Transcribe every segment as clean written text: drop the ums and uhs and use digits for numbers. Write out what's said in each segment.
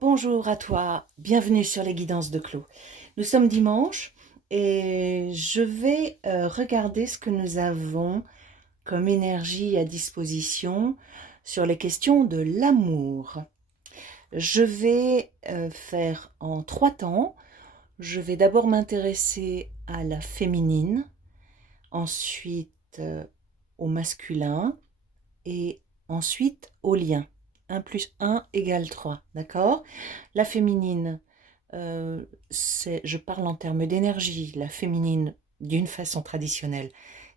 Bonjour à toi, bienvenue sur les guidances de Clos. Nous sommes dimanche et je vais regarder ce que nous avons comme énergie à disposition sur les questions de l'amour. Je vais faire en 3 temps. Je vais d'abord m'intéresser à la féminine, ensuite au masculin et ensuite au lien. 1 plus 1 égale 3, d'accord? La féminine, je parle en termes d'énergie, la féminine d'une façon traditionnelle,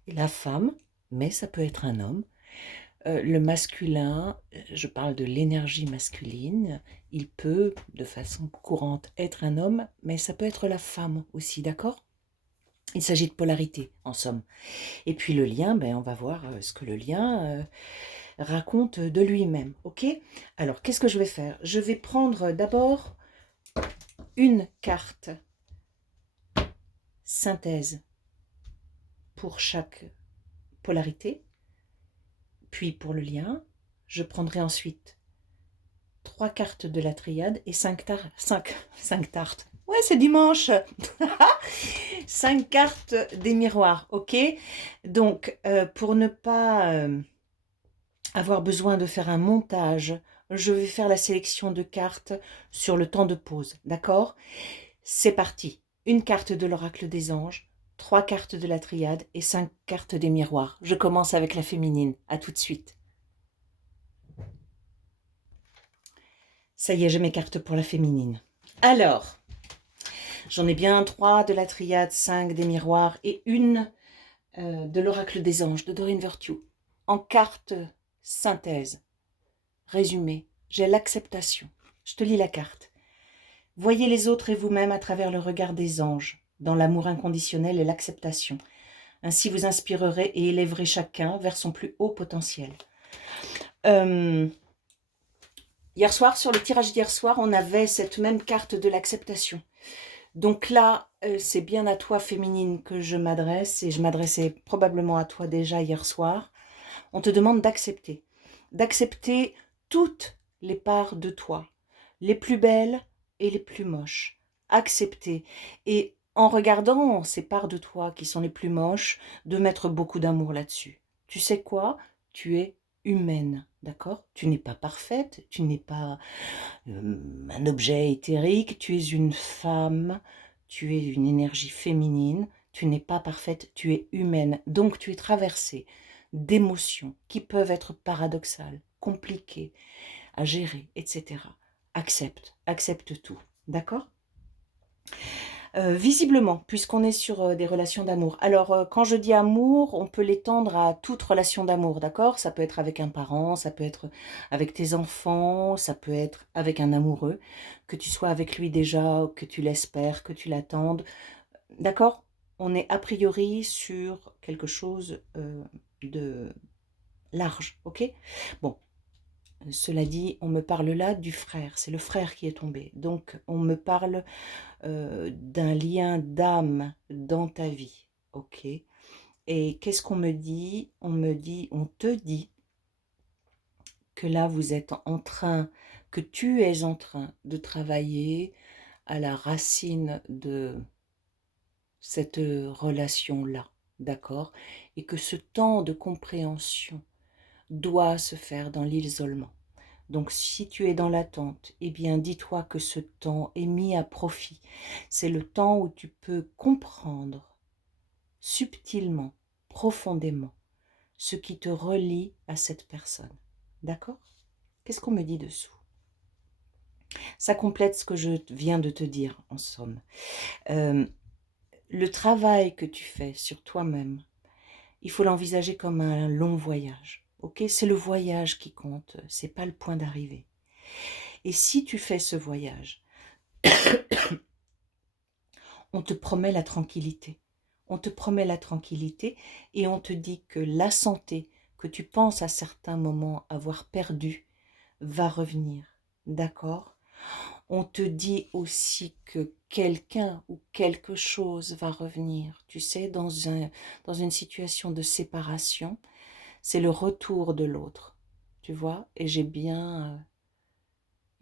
et la femme, mais ça peut être un homme. Le masculin, je parle de l'énergie masculine, il peut, de façon courante, être un homme, mais ça peut être la femme aussi, d'accord? Il s'agit de polarité, en somme. Et puis le lien, on va voir ce que le lien raconte de lui-même, ok? Alors, qu'est-ce que je vais faire? Je vais prendre d'abord une carte synthèse pour chaque polarité, puis pour le lien. Je prendrai ensuite 3 cartes de la triade et 5 tartes. Ouais, c'est dimanche. 5 cartes des miroirs, ok? Donc, pour ne pas avoir besoin de faire un montage, je vais faire la sélection de cartes sur le temps de pause, d'accord? C'est parti. Une carte de l'oracle des anges, 3 cartes de la triade et 5 cartes des miroirs. Je commence avec la féminine. À tout de suite. Ça y est, j'ai mes cartes pour la féminine. Alors, j'en ai bien 3 de la triade, 5 des miroirs et une de l'oracle des anges de Doreen Virtue. En carte synthèse, résumé, j'ai l'acceptation. Je te lis la carte. Voyez les autres et vous-même à travers le regard des anges, dans l'amour inconditionnel et l'acceptation. Ainsi vous inspirerez et élèverez chacun vers son plus haut potentiel. Hier soir, sur le tirage d'hier soir, on avait cette même carte de l'acceptation. Donc là, c'est bien à toi, féminine, que je m'adresse, et je m'adressais probablement à toi déjà hier soir. On te demande d'accepter toutes les parts de toi, les plus belles et les plus moches. Accepter. Et en regardant ces parts de toi qui sont les plus moches, de mettre beaucoup d'amour là-dessus. Tu sais quoi? Tu es humaine, d'accord? Tu n'es pas parfaite, tu n'es pas un objet éthérique, tu es une femme, tu es une énergie féminine, tu n'es pas parfaite, tu es humaine. Donc tu es traversée d'émotions qui peuvent être paradoxales, compliquées à gérer, etc. Accepte tout, d'accord? Visiblement, puisqu'on est sur des relations d'amour. Alors, quand je dis amour, on peut l'étendre à toute relation d'amour, d'accord? Ça peut être avec un parent, ça peut être avec tes enfants, ça peut être avec un amoureux, que tu sois avec lui déjà, que tu l'espères, que tu l'attendes, d'accord? On est a priori sur quelque chose de large, ok? Bon, cela dit, on me parle là du frère, c'est le frère qui est tombé. Donc, on me parle d'un lien d'âme dans ta vie, ok? Et qu'est-ce qu'on me dit? On te dit que là, vous êtes en train, que tu es en train de travailler à la racine de cette relation-là, d'accord? Et que ce temps de compréhension doit se faire dans l'isolement. Donc si tu es dans l'attente, eh bien dis-toi que ce temps est mis à profit. C'est le temps où tu peux comprendre subtilement, profondément, ce qui te relie à cette personne. D'accord? Qu'est-ce qu'on me dit dessous? Ça complète ce que je viens de te dire, en somme. Le travail que tu fais sur toi-même, il faut l'envisager comme un long voyage. Ok? C'est le voyage qui compte, c'est pas le point d'arrivée. Et si tu fais ce voyage, on te promet la tranquillité. On te promet la tranquillité et on te dit que la santé que tu penses à certains moments avoir perdue va revenir. D'accord? On te dit aussi que quelqu'un ou quelque chose va revenir. Tu sais, dans une situation de séparation, c'est le retour de l'autre. Tu vois? Et j'ai bien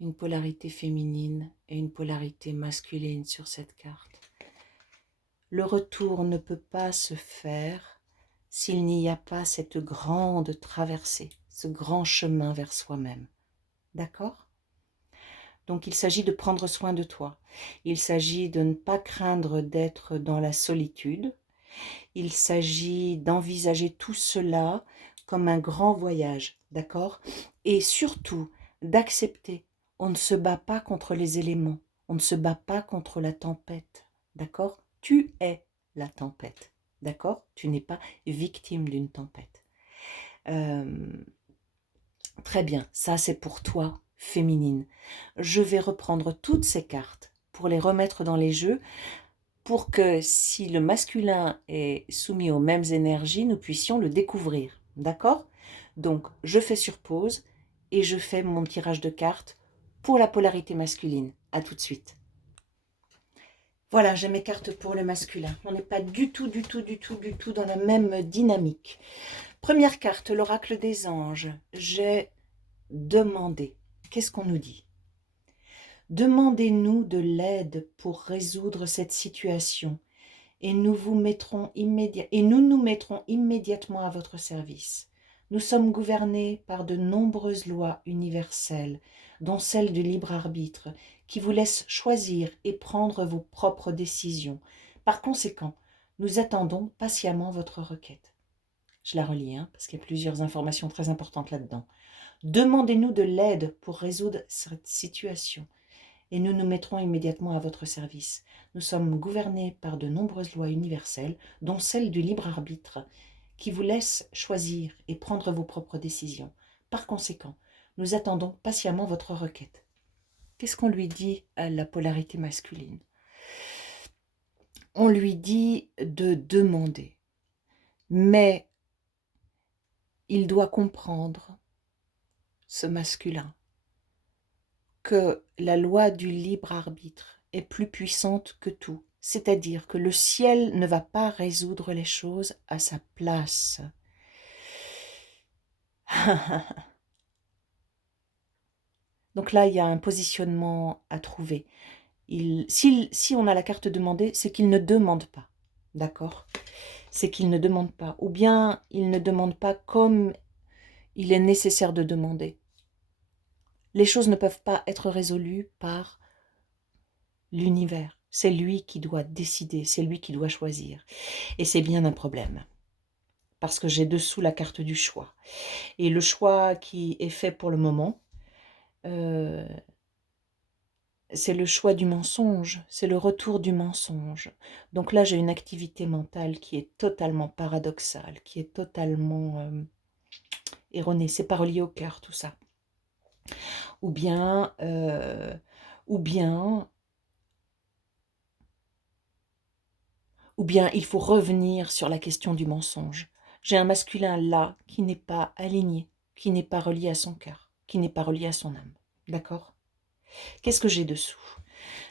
une polarité féminine et une polarité masculine sur cette carte. Le retour ne peut pas se faire s'il n'y a pas cette grande traversée, ce grand chemin vers soi-même. D'accord ? Donc il s'agit de prendre soin de toi. Il s'agit de ne pas craindre d'être dans la solitude. Il s'agit d'envisager tout cela comme un grand voyage, d'accord? Et surtout, d'accepter. On ne se bat pas contre les éléments. On ne se bat pas contre la tempête, d'accord? Tu es la tempête, d'accord? Tu n'es pas victime d'une tempête. Très bien, ça c'est pour toi, féminine. Je vais reprendre toutes ces cartes pour les remettre dans les jeux, pour que si le masculin est soumis aux mêmes énergies, nous puissions le découvrir. D'accord? Donc, je fais sur pause et je fais mon tirage de cartes pour la polarité masculine. À tout de suite. Voilà, j'ai mes cartes pour le masculin. On n'est pas du tout dans la même dynamique. Première carte, l'oracle des anges. J'ai demandé. Qu'est-ce qu'on nous dit? Demandez-nous de l'aide pour résoudre cette situation et nous nous mettrons immédiatement à votre service. Nous sommes gouvernés par de nombreuses lois universelles, dont celle du libre arbitre, qui vous laisse choisir et prendre vos propres décisions. Par conséquent, nous attendons patiemment votre requête. Je la relis, parce qu'il y a plusieurs informations très importantes là-dedans. Demandez-nous de l'aide pour résoudre cette situation et nous nous mettrons immédiatement à votre service. Nous sommes gouvernés par de nombreuses lois universelles, dont celle du libre arbitre, qui vous laisse choisir et prendre vos propres décisions. Par conséquent, nous attendons patiemment votre requête. Qu'est-ce qu'on lui dit à la polarité masculine? On lui dit de demander, mais il doit comprendre, ce masculin, que la loi du libre arbitre est plus puissante que tout. C'est-à-dire que le ciel ne va pas résoudre les choses à sa place. Donc là, il y a un positionnement à trouver. Si on a la carte demandée, c'est qu'il ne demande pas. D'accord? C'est qu'il ne demande pas. Ou bien il ne demande pas comme il est nécessaire de demander. Les choses ne peuvent pas être résolues par l'univers. C'est lui qui doit décider, c'est lui qui doit choisir. Et c'est bien un problème. Parce que j'ai dessous la carte du choix. Et le choix qui est fait pour le moment, c'est le choix du mensonge, c'est le retour du mensonge. Donc là, j'ai une activité mentale qui est totalement paradoxale, qui est totalement erronée. C'est pas relié au cœur, tout ça. Ou bien, il faut revenir sur la question du mensonge. J'ai un masculin là qui n'est pas aligné, qui n'est pas relié à son cœur, qui n'est pas relié à son âme. D'accord? Qu'est-ce que j'ai dessous?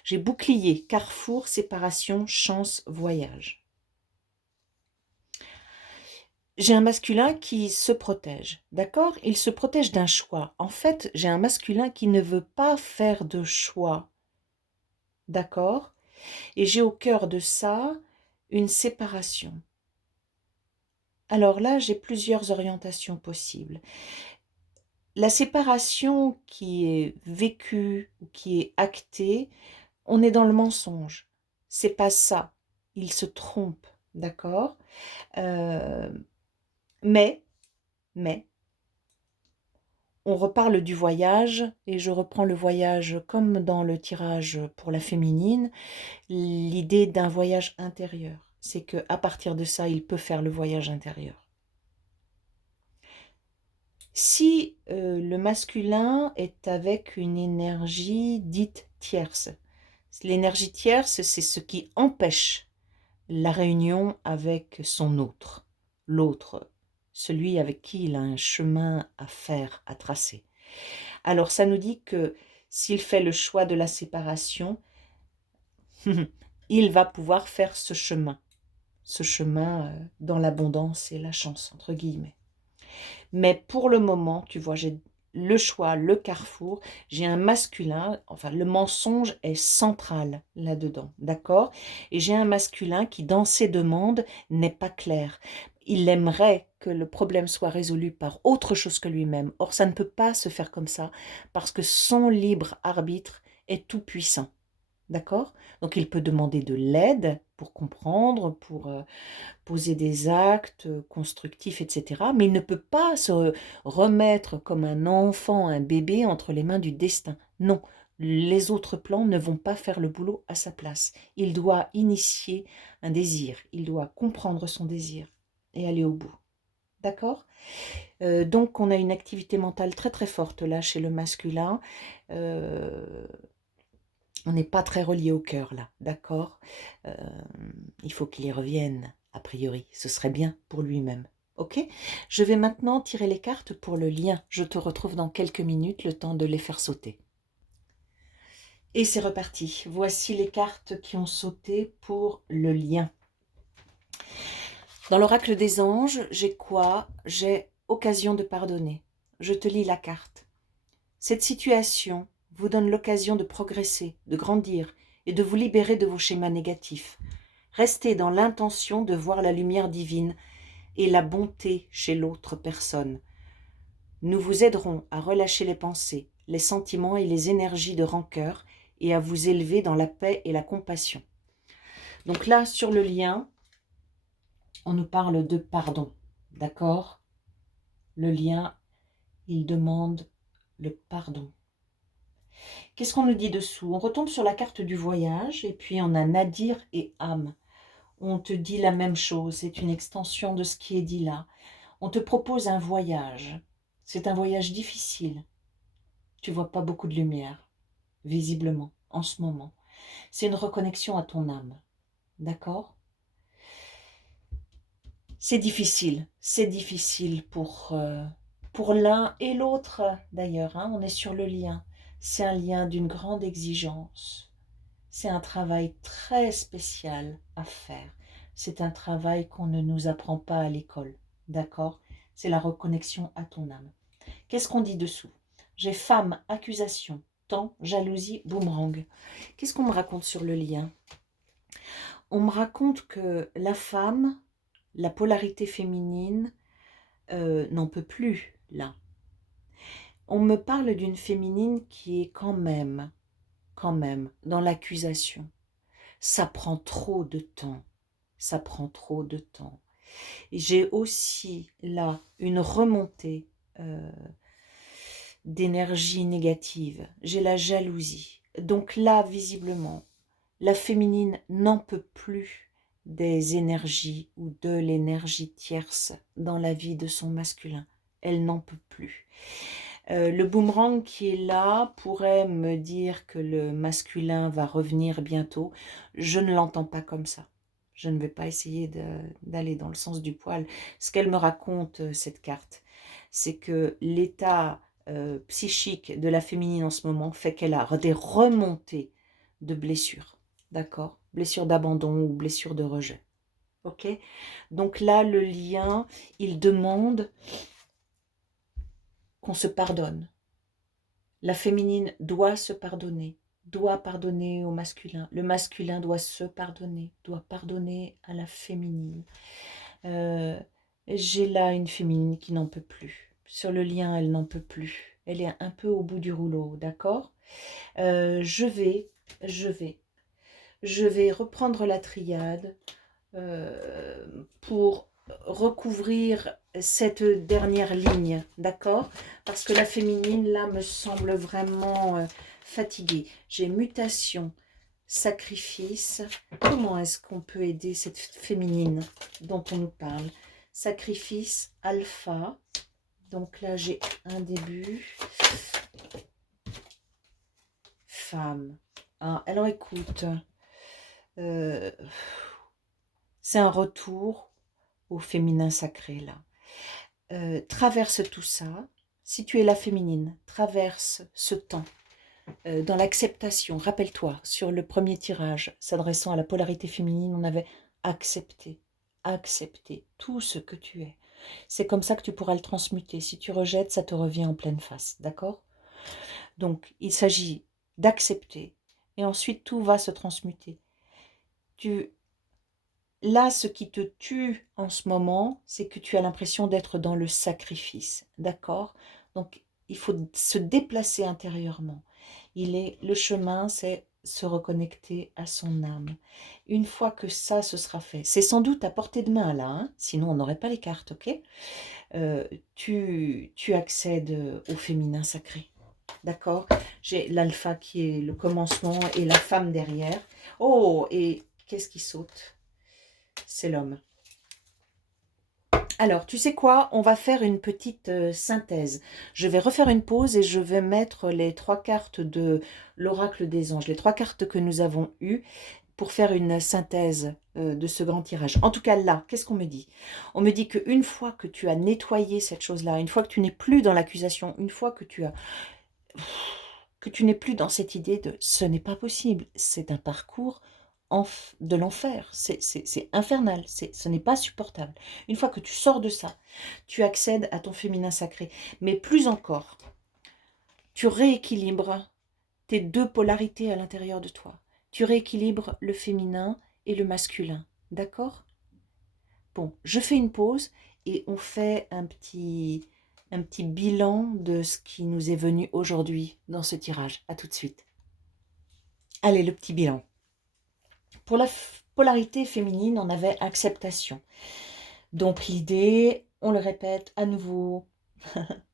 J'ai bouclier, carrefour, séparation, chance, voyage. J'ai un masculin qui se protège, d'accord? Il se protège d'un choix. En fait, j'ai un masculin qui ne veut pas faire de choix, d'accord? Et j'ai au cœur de ça une séparation. Alors là, j'ai plusieurs orientations possibles. La séparation qui est vécue, qui est actée, on est dans le mensonge. C'est pas ça. Il se trompe, d'accord? Mais, on reparle du voyage, et je reprends le voyage comme dans le tirage pour la féminine, l'idée d'un voyage intérieur. C'est qu'à partir de ça, il peut faire le voyage intérieur. Si le masculin est avec une énergie dite tierce, l'énergie tierce, c'est ce qui empêche la réunion avec son autre, l'autre, celui avec qui il a un chemin à faire, à tracer. Alors ça nous dit que s'il fait le choix de la séparation, il va pouvoir faire ce chemin dans l'abondance et la chance, entre guillemets. Mais pour le moment, tu vois, le choix, le carrefour, j'ai un masculin, enfin le mensonge est central là-dedans, d'accord? Et j'ai un masculin qui, dans ses demandes, n'est pas clair. Il aimerait que le problème soit résolu par autre chose que lui-même. Or, ça ne peut pas se faire comme ça, parce que son libre arbitre est tout puissant. D'accord? Donc il peut demander de l'aide pour comprendre, pour poser des actes constructifs, etc. Mais il ne peut pas se remettre comme un enfant, un bébé entre les mains du destin. Non, les autres plans ne vont pas faire le boulot à sa place. Il doit initier un désir, il doit comprendre son désir et aller au bout. D'accord? Donc on a une activité mentale très très forte là chez le masculin. Euh, on n'est pas très relié au cœur là, d'accord? Euh, il faut qu'il y revienne, a priori. Ce serait bien pour lui-même. Ok? Je vais maintenant tirer les cartes pour le lien. Je te retrouve dans quelques minutes, le temps de les faire sauter. Et c'est reparti. Voici les cartes qui ont sauté pour le lien. Dans l'oracle des anges, j'ai quoi? J'ai occasion de pardonner. Je te lis la carte. Cette situation vous donne l'occasion de progresser, de grandir et de vous libérer de vos schémas négatifs. Restez dans l'intention de voir la lumière divine et la bonté chez l'autre personne. Nous vous aiderons à relâcher les pensées, les sentiments et les énergies de rancœur et à vous élever dans la paix et la compassion. Donc là, sur le lien, on nous parle de pardon, d'accord? Le lien, il demande le pardon. Qu'est-ce qu'on nous dit dessous? On retombe sur la carte du voyage et puis on a Nadir et âme. On te dit la même chose, c'est une extension de ce qui est dit là. On te propose un voyage. C'est un voyage difficile. Tu vois pas beaucoup de lumière, visiblement, en ce moment. C'est une reconnexion à ton âme. D'accord? C'est difficile pour l'un et l'autre d'ailleurs. Hein, on est sur le lien. C'est un lien d'une grande exigence. C'est un travail très spécial à faire. C'est un travail qu'on ne nous apprend pas à l'école. D'accord? C'est la reconnexion à ton âme. Qu'est-ce qu'on dit dessous? J'ai femme, accusation, temps, jalousie, boomerang. Qu'est-ce qu'on me raconte sur le lien? On me raconte que la femme, la polarité féminine, n'en peut plus là. On me parle d'une féminine qui est quand même, dans l'accusation. Ça prend trop de temps. Ça prend trop de temps. Et j'ai aussi là une remontée d'énergie négative. J'ai la jalousie. Donc là, visiblement, la féminine n'en peut plus des énergies ou de l'énergie tierce dans la vie de son masculin. Elle n'en peut plus. Le boomerang qui est là pourrait me dire que le masculin va revenir bientôt. Je ne l'entends pas comme ça. Je ne vais pas essayer d'aller dans le sens du poil. Ce qu'elle me raconte, cette carte, c'est que l'état psychique de la féminine en ce moment fait qu'elle a des remontées de blessures. D'accord? Blessures d'abandon ou blessures de rejet. Ok? Donc là, le lien, il demande qu'on se pardonne. La féminine doit se pardonner, doit pardonner au masculin. Le masculin doit se pardonner, doit pardonner à la féminine. J'ai là une féminine qui n'en peut plus. Sur le lien, elle n'en peut plus. Elle est un peu au bout du rouleau, d'accord? Je vais reprendre la triade pour recouvrir cette dernière ligne, d'accord? Parce que la féminine, là, me semble vraiment fatiguée. J'ai mutation, sacrifice. Comment est-ce qu'on peut aider cette féminine dont on nous parle? Sacrifice, alpha. Donc là, j'ai un début. Femme. Ah, alors écoute, c'est un retour au féminin sacré là. Traverse tout ça. Si tu es la féminine, traverse ce temps dans l'acceptation. Rappelle-toi, sur le premier tirage s'adressant à la polarité féminine, on avait accepté tout ce que tu es. C'est comme ça que tu pourras le transmuter. Si tu rejettes, ça te revient en pleine face, d'accord? Donc, il s'agit d'accepter et ensuite tout va se transmuter. Tu, Là, ce qui te tue en ce moment, c'est que tu as l'impression d'être dans le sacrifice, d'accord? Donc, il faut se déplacer intérieurement. Le chemin, c'est se reconnecter à son âme. Une fois que ça, ce sera fait, c'est sans doute à portée de main là, hein, sinon on n'aurait pas les cartes, ok? Tu accèdes au féminin sacré, d'accord? J'ai l'alpha qui est le commencement et la femme derrière. Oh, et qu'est-ce qui saute? C'est l'homme. Alors, tu sais quoi? On va faire une petite synthèse. Je vais refaire une pause et je vais mettre les 3 cartes de l'oracle des anges, les 3 cartes que nous avons eues pour faire une synthèse de ce grand tirage. En tout cas, là, qu'est-ce qu'on me dit? On me dit qu'une fois que tu as nettoyé cette chose-là, une fois que tu n'es plus dans l'accusation, une fois que tu n'es plus dans cette idée de ce n'est pas possible, c'est un parcours de l'enfer, c'est infernal, ce n'est pas supportable. Une fois que tu sors de ça, tu accèdes à ton féminin sacré. Mais plus encore, tu rééquilibres tes 2 polarités à l'intérieur de toi. Tu rééquilibres le féminin et le masculin. D'accord? Bon, je fais une pause et on fait un petit bilan de ce qui nous est venu aujourd'hui dans ce tirage. À tout de suite. Allez, le petit bilan. Pour la polarité féminine, on avait acceptation. Donc l'idée, on le répète à nouveau,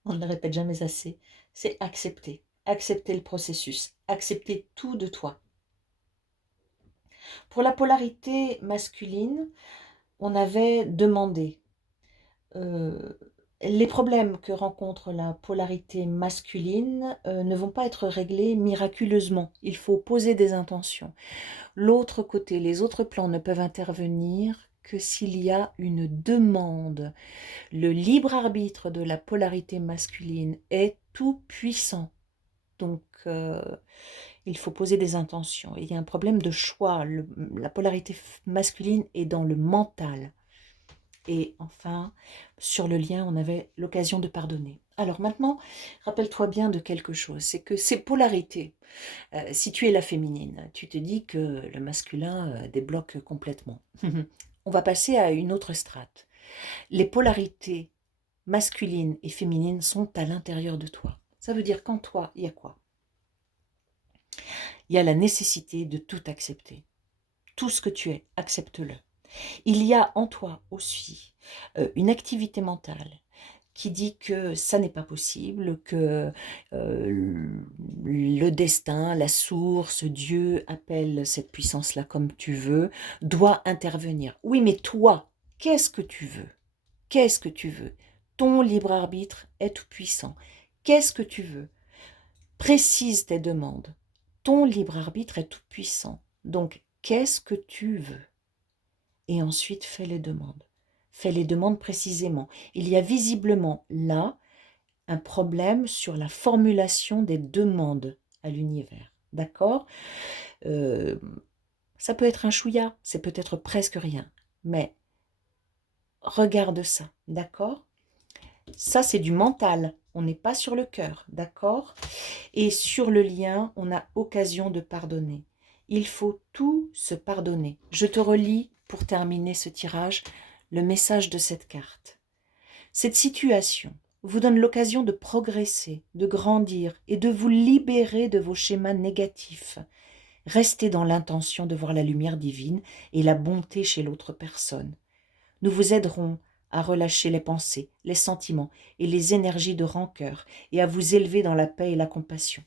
on ne le répète jamais assez, c'est accepter. Accepter le processus, accepter tout de toi. Pour la polarité masculine, on avait demandé. Les problèmes que rencontre la polarité masculine ne vont pas être réglés miraculeusement. Il faut poser des intentions. L'autre côté, les autres plans ne peuvent intervenir que s'il y a une demande. Le libre arbitre de la polarité masculine est tout puissant. Donc, il faut poser des intentions. Il y a un problème de choix. La polarité masculine est dans le mental. Et enfin, sur le lien, on avait l'occasion de pardonner. Alors maintenant, rappelle-toi bien de quelque chose, c'est que ces polarités, si tu es la féminine, tu te dis que le masculin débloque complètement. On va passer à une autre strate. Les polarités masculines et féminines sont à l'intérieur de toi. Ça veut dire qu'en toi, il y a quoi? Il y a la nécessité de tout accepter. Tout ce que tu es, accepte-le. Il y a en toi aussi une activité mentale qui dit que ça n'est pas possible, que le destin, la source, Dieu, appelle cette puissance-là comme tu veux, doit intervenir. Oui, mais toi, qu'est-ce que tu veux? Qu'est-ce que tu veux? Ton libre arbitre est tout puissant. Qu'est-ce que tu veux? Précise tes demandes. Ton libre arbitre est tout puissant. Donc, qu'est-ce que tu veux? Et ensuite, fais les demandes. Fais les demandes précisément. Il y a visiblement là un problème sur la formulation des demandes à l'univers. D'accord? Ça peut être un chouïa, c'est peut-être presque rien. Mais regarde ça, d'accord? Ça, c'est du mental. On n'est pas sur le cœur, d'accord? Et sur le lien, on a occasion de pardonner. Il faut tout se pardonner. Je te relis, pour terminer ce tirage, le message de cette carte. Cette situation vous donne l'occasion de progresser, de grandir et de vous libérer de vos schémas négatifs. Restez dans l'intention de voir la lumière divine et la bonté chez l'autre personne. Nous vous aiderons à relâcher les pensées, les sentiments et les énergies de rancœur et à vous élever dans la paix et la compassion.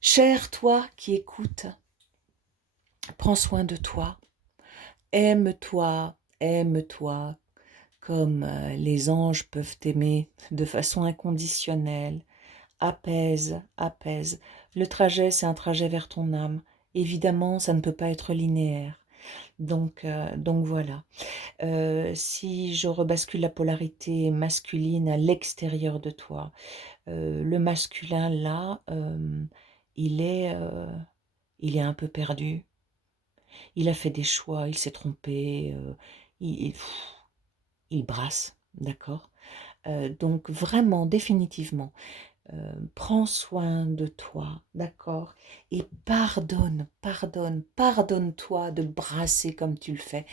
Cher toi qui écoutes, prends soin de toi, aime-toi, aime-toi comme les anges peuvent t'aimer de façon inconditionnelle. Apaise, apaise. Le trajet, c'est un trajet vers ton âme. Évidemment, ça ne peut pas être linéaire. Donc voilà. Si je rebascule la polarité masculine à l'extérieur de toi, le masculin là, il est, euh, il est un peu perdu. Il a fait des choix, il s'est trompé, il, il brasse, d'accord? Donc vraiment, définitivement, prends soin de toi, d'accord? Et pardonne, pardonne, pardonne-toi de brasser comme tu le fais.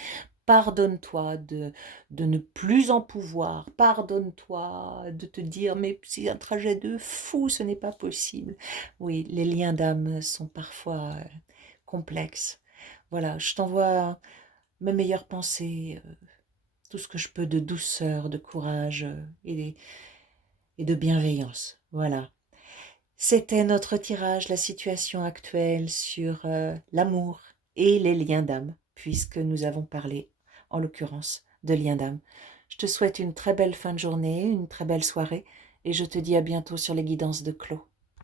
Pardonne-toi de ne plus en pouvoir. Pardonne-toi de te dire, mais c'est un trajet de fou, ce n'est pas possible. Oui, les liens d'âme sont parfois complexes. Voilà, je t'envoie mes meilleures pensées, tout ce que je peux de douceur, de courage et de bienveillance. Voilà. C'était notre tirage, la situation actuelle sur l'amour et les liens d'âme, puisque nous avons parlé, en l'occurrence, de liens d'âme. Je te souhaite une très belle fin de journée, une très belle soirée, et je te dis à bientôt sur les guidances de Clos.